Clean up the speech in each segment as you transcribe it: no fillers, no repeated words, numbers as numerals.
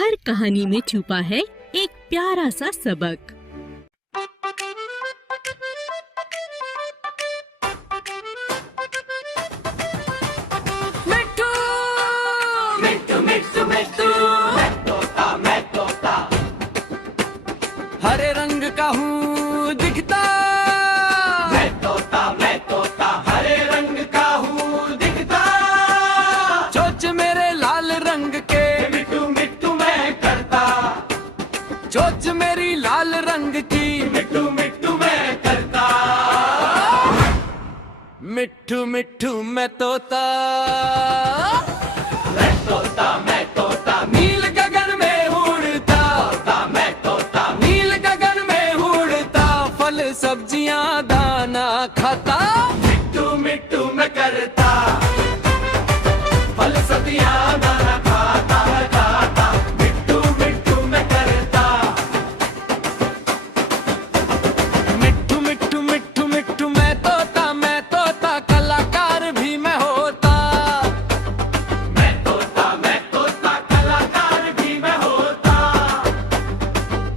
हर कहानी में छुपा है एक प्यारा सा सबक। मिट्ठू मिट्ठू मिट्ठू मिट्ठू मैं तोता हरे रंग का हूँ दिखता। मैं तोता हरे रंग का हूँ दिखता। चोंच मेरे लाल रंग के मिट्ठू मिट्ठू मैं करता। चोंच मेरी लाल रंग की मिट्ठू मिट्ठू मैं करता। मिट्ठू मिट्ठू मैं तोता। मैं तोता नील गगन में उड़ता। मैं तोता नील गगन में उड़ता। फल सब्जियां दाना खाता। मिट्ठू मिट्ठू मैं करता। फल सब्जियां दाना खाता। मिट्ठू मिट्ठू मैं करता। मिट्ठू मिट्ठू मिट्ठू मिट्ठू मैं तोता कलाकार भी मैं होता। मैं तोता कलाकार भी मैं होता।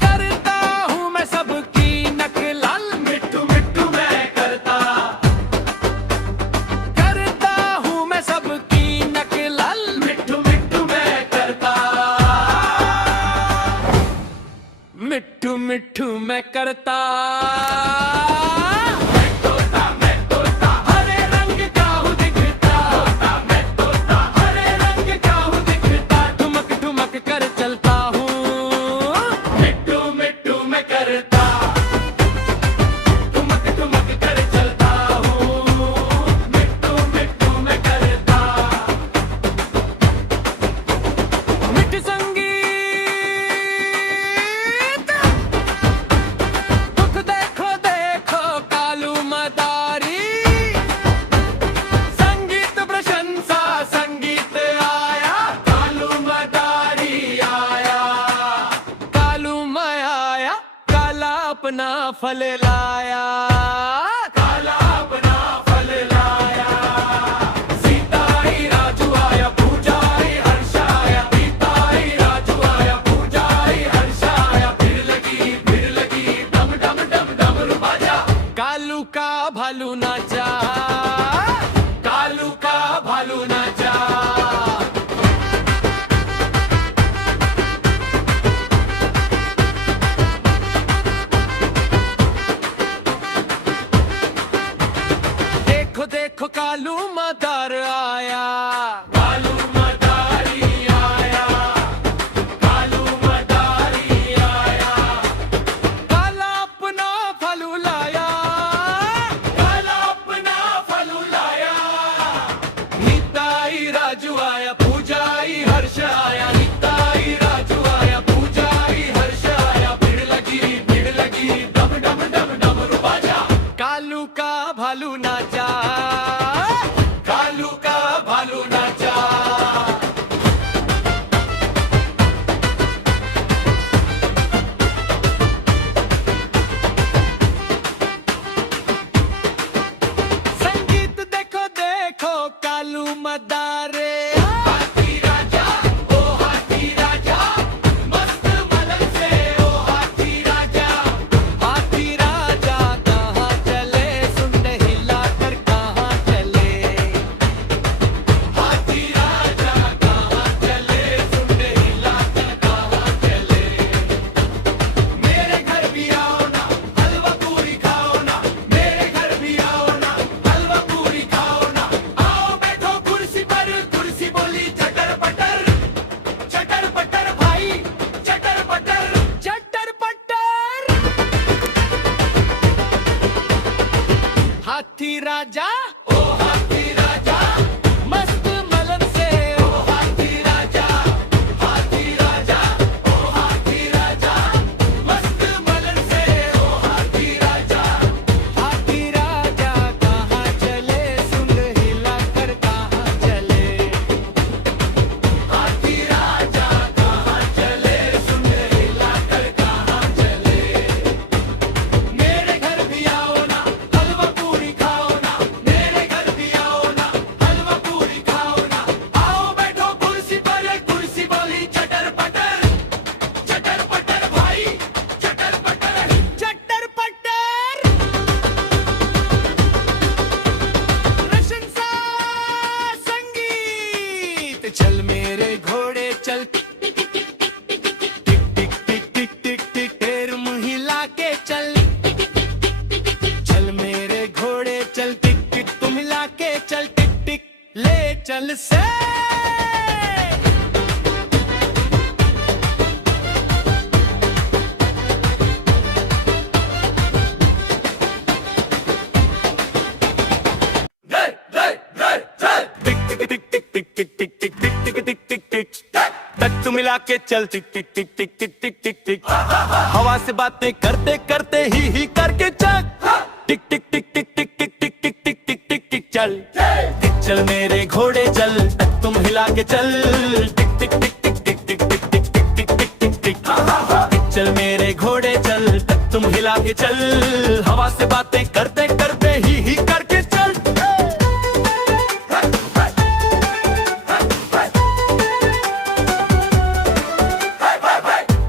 करता हूँ मैं सबकी नकलाल। मिट्ठू मिट्ठू मैं करता। करता हूँ मैं सबकी नकलाल। मिट्ठू मिट्ठू मैं करता। मिट्ठू मिट्ठू मैं करता। मैं तोता हरे रंग का हूँ दिखता। मैं तोता हरे रंग का हूँ दिखता। ठुमक ठुमक कर चलता हूँ। मिट्ठू मिट्ठू मैं करता। ठुमक ठुमक कर चलता हूँ। मिट्ठू मिट्ठू मैं करता। मिठ संगीत दुख देखो देखो कालू मदारी। संगीत प्रशंसा संगीत आया। कालू मदारी आया। कालू मैं आया काला अपना फल लाया। काला अपना फल लाया। सीताई राजू आया पूजाई हर्ष आया। सीताई राजू आया पूजाई हर्ष आया। फिर लगी डम डम डम डम बाजा। कालू का भालू नाचा। कालू का भालू नाचा। देखो देखो कालू मदार आया। कालू मदारी आया। कालू मदारी आया। काला अपना फलू लाया। काला अपना फलू लाया। निताई राजू आया पूजाई हर्ष आया। निताई राजू आया पूजाई हर्ष आया। भीड़ लगी डम डम डम डम रुबाजा। कालू का भालू नाचा। कालू का भालू नाचा। संगीत देखो देखो कालू मदारे। हाथी राजा ओ हाथी राजा मस्त मलक से ओ हाथी राजा। हाथी राजा कहाँ चले सुन हिला कर कहाँ चले। हाथी राजा कहाँ चले सुन हिला कर कहाँ चले। मेरे घर भी आओ ना हलवा पूरी खाओ ना। मेरे घर भी आओ ना हलवा पूरी खाओ ना। आओ बैठो कुर्सी पर चल मेरे घोड़े चल, टिक टिक टिक टिक टिक टिक पैर मुँह हिला के चल। चल मेरे घोड़े चल, टिक टिक तुम हिला के चल, टिक टिक ले चल से। तक तू मिला के चल, टिक टिक टिक टिक टिक टिक टिक टिक। हवा से बातें करते करते ही करके चल, टिक टिक टिक टिक टिक टिक टिक टिक टिक टिक टिक टिक चल। चल मेरे घोड़े चल, तक तुम हिला के चल, टिक टिक टिक टिक टिक टिक टिक टिक टिक टिक टिक टिक टिक। चल मेरे घोड़े चल, तक तुम हिला के चल, हवा से बातें करते करते ही करके चल।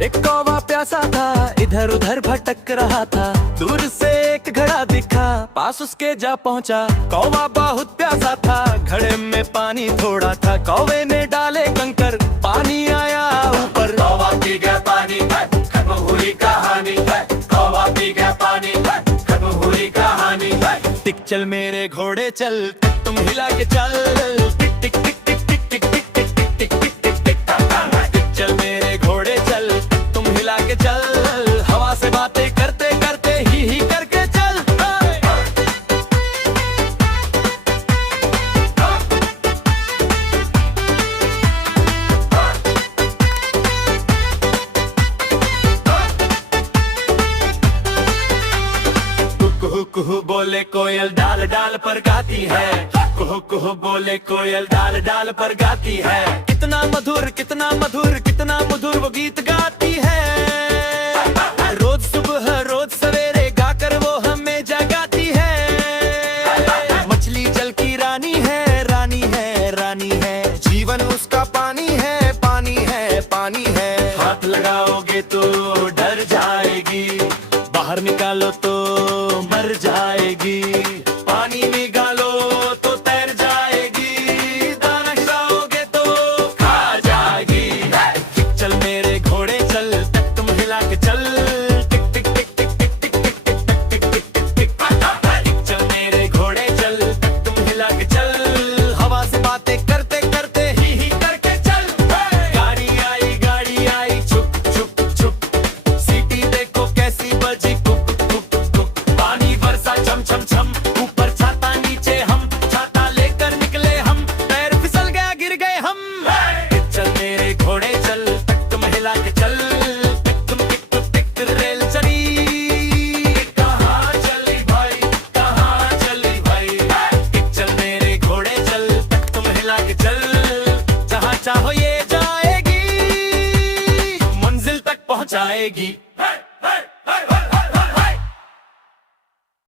एक कौवा प्यासा था, इधर उधर भटक रहा था, दूर से एक घड़ा दिखा, पास उसके जा पहुंचा। कौवा बहुत प्यासा था, घड़े में पानी थोड़ा था, कौवे ने डाले कंकर, पानी आया ऊपर। कौवा पी गया पानी, खत्म हुई कहानी। कौवा पी गया पानी, खत्म हुई कहानी। टिक चल मेरे घोड़े चल, तुम हिला के चल, टिक टिक टिक टिक टिक टिक टिक टिक टिक टिक टिक टिक टिक। चल मेरे घोड़े चल, तुम हिला के चल, हवा से बातें करते करते ही करके चल। कुहू कुहू बोले कोयल डाल डाल पर गाती है, कुहू कुहू बोले कोयल डाल डाल पर गाती है। कितना मधुर कितना मधुर कितना मधुर वो गीत गाती है। रोज सुबह रोज सवेरे गाकर वो हमें जगाती है। मछली जल की रानी है, रानी है, रानी है, जीवन उसका पानी है, पानी है, पानी है। हाथ लगाओगे तो डर जाएगी, बाहर निकालो तो मर जाएगी, पानी में गालो तो तैर जाएगी, दाना खिलाओगे तो खा जाएगी। चल मेरे घोड़े चल, तक तुम हिला के चल, टिक टिक टिक टिक टिक टिक टिक टिक टिक टिक टिक टिक टिक। चल मेरे घोड़े चल, तक तुम हिला के चल, हवा से बातें करते करते ही करके चल। गाड़ी आई छुप छुप छुप, सीटी देखो कैसी बजी कुक कुक कुक। पानी बरसा छम छम छम, ऊपर छाता नीचे हम, छाता लेकर निकले हम, पैर फिसल गया गिर गए हम। चल मेरे घोड़े चल, तक तुम हिला के चल, टिक तुम टिक तुम टिक रेल चली। कहाँ चली भाई, कहाँ चली भाई। चल मेरे घोड़े चल, तक तुम हिला के चल, जहाँ चाहो ये जाएगी, मंजिल तक पहुँचाएगी।